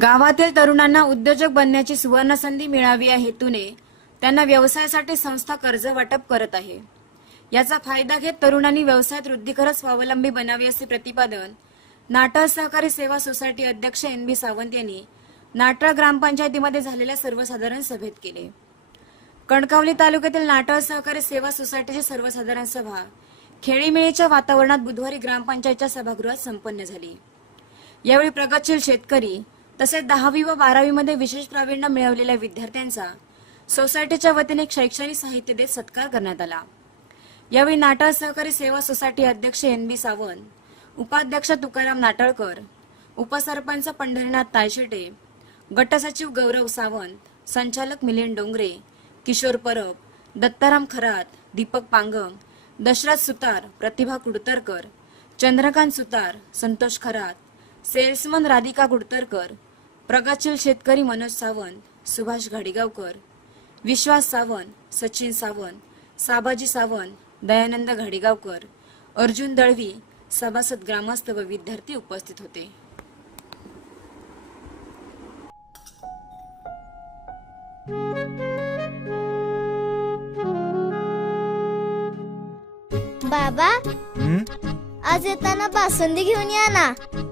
गावातील तरुणांना उद्योजक बनण्याची सुवर्ण संधी मिळावी या हेतूने त्यांना व्यवसायासाठी संस्था कर्ज वाटप करत आहे. याचा फायदा घेत तरुणांनी व्यवसायात वृद्धी करत स्वावलंबी बनावी असे प्रतिपादन नाटळ सहकारी सेवा सोसायटी अध्यक्ष एन बी सावंत यांनी नाटळ ग्रामपंचायतीमध्ये झालेल्या सर्वसाधारण सभेत केले. कणकवली तालुक्यातील नाटळ सहकारी सेवा सोसायटीची सर्वसाधारण सभा खेळीमेळीच्या वातावरणात बुधवारी ग्रामपंचायतच्या सभागृहात संपन्न झाली. यावेळी प्रगतशील शेतकरी तसेच दहावी व बारावीमध्ये विशेष प्रावीण्य मिळवलेल्या विद्यार्थ्यांचा सोसायटीच्या वतीने शैक्षणिक साहित्य देत सत्कार करण्यात आला. यावेळी नाटाळ सहकारी सेवा सोसायटी अध्यक्ष एन बी सावंत उपाध्यक्ष तुकाराम नाटळकर उपसरपंच पंढरीनाथ तायशेटे गटसचिव गौरव सावंत संचालक मिलिंद डोंगरे किशोर परब दत्ताराम खरात दीपक पांगम दशरथ सुतार प्रतिभा कुडतरकर चंद्रकांत सुतार संतोष खरात सेल्समन राधिका कुडतरकर प्रगतशील शेतकरी मनोज सावंत सुभाष घाडीगावकर विश्वास सावंत सचिन सावंत साबाजी सावंत दयानंद घाडीगावकर अर्जुन दळवी सभासद ग्रामस्थ व विद्यार्थी उपस्थित होते बाबा हं? आज येताना बासुंदी घेऊन या ना